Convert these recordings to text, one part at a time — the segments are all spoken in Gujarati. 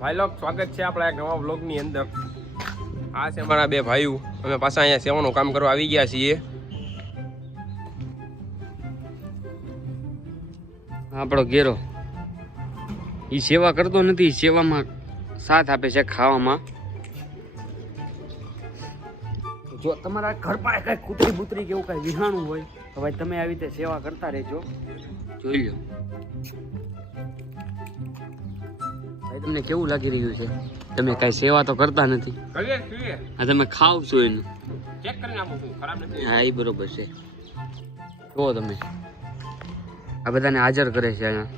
ભાઈ લોગ સ્વાગત છે આપણા એક નવા વ્લોગની અંદર. આ છે મારા બે ભાઈઓ. અમે પાછા અહીંયા સેવાનું કામ કરવા આવી ગયા છીએ. આપણો ઘેરો એ સેવા કરતો નથી, સેવામાં સાથ આપે છે ખાવામાં. જો તમારા ઘર પાસે કઈ કૂતરી બૂતરી કે એવું કઈ વિહાણું હોય તો ભાઈ તમે આવી રીતે સેવા કરતા રહેજો. જોઈ લો ભાઈ તમને કેવું લાગી રહ્યું છે? તમે કઈ સેવા તો કરતા નથી, હા તમે ખાવ છો એનું ચેક કરીને આપું છું, ખરાબ નથી. હા એ બરોબર છે. જુઓ તમે આ બધાને હાજર કરે છે અહીંયા.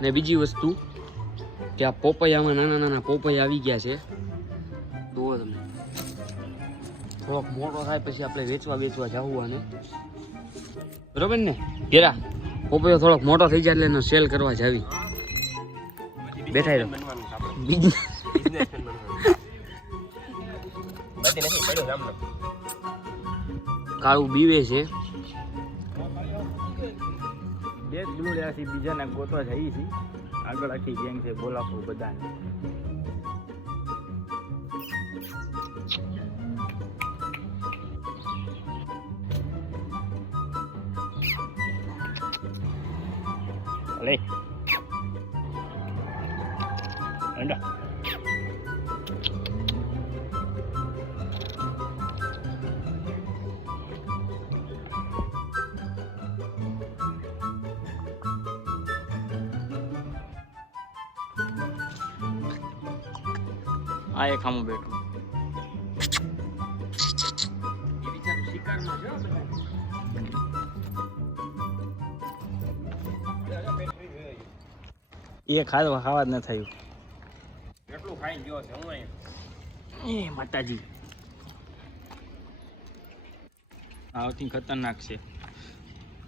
ને બીજી વસ્તુ કે આ પોપૈયામાં નાના નાના પોપૈયા આવી ગયા છે. જુઓ તમે થોડોક મોટો થાય પછી આપણે વેચવા જવું આને, બરોબર ને? ઘેરા પોપૈયો થોડોક મોટો થઈ જાય એટલે એનો સેલ કરવા જાવી. બેઠા રહો કાળું બીવે છે. બે જ ગુલોડ્યા છે, બીજાને ગોતવા જઈએ છીએ. આગળ આખી ગેંગ છે, બોલાવો બધાને. અલે અંડા આ એક ખામું બેઠું. એ ખાવા જ ન થયું. એટલું ખાઈ ગયો છે હું એ માતાજી આવતી ખતરનાક છે.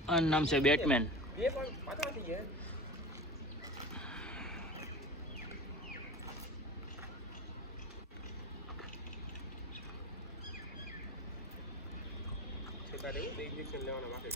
આનું નામ છે બેટમેન. એ પણ પાછા થઈ ગયા. લેવાના માટે